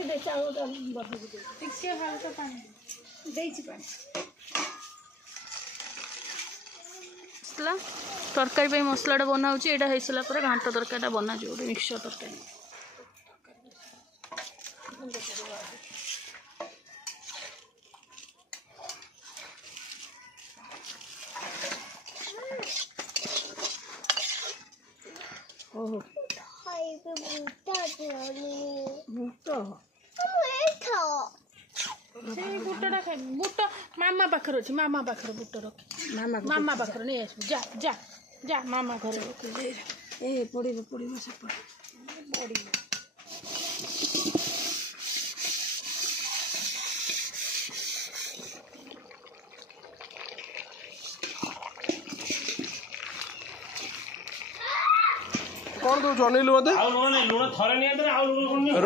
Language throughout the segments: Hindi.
दे चाउल टिके हल्का पानी देछि पानी तरकारी पे मसलाटा बना यहाँ हो सारा पर घाट तरकारी बना गोटे मिक्सचर तरकारी बुटा खाइ बुट मामा पाखर अच्छे मामा पाखर बुट रख मामा पाखर नहीं आस जा जा जा मामा घर ए पड़ पड़ से पड़ कौन दौच अनिलु मत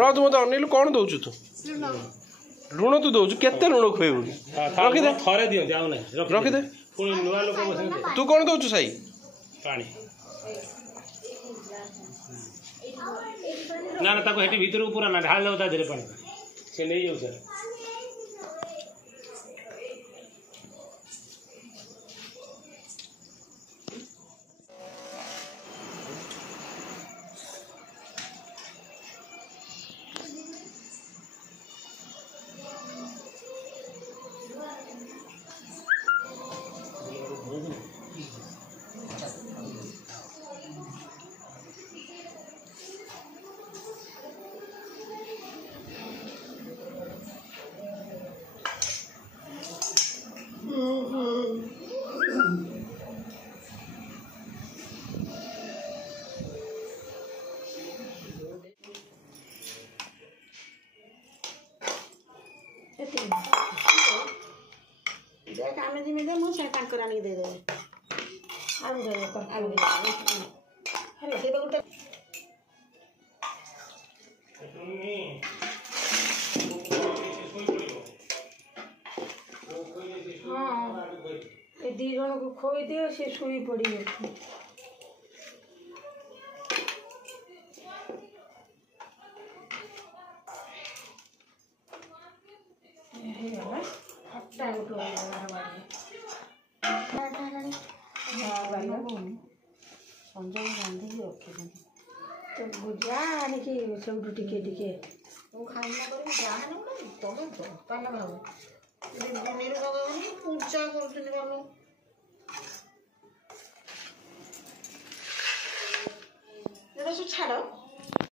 रथ मत अनिलु कौन दौचु तू लुण तू दौचु केते लुण खुएबु रखिदे थरे दियो जाऊ नहीं रखिदे पुणी नुआ लोक बस तू कौन दौचु साई पानी ना ना ताको हेटी भीतर पूरा ना ढाल दउता धीरे पानी से नहीं जाऊ सर आम जिम्मे मुझे आनी दे दे गोटे हाँ ये दी जन को खोई दियो से शुई पड़ी खट्टा गोटे संजय रांधिकी रखी तो भुजा आनिकी सब टिके टिके खाना कर तुम पान भाव पनीर लगे पूजा कर सब छाड़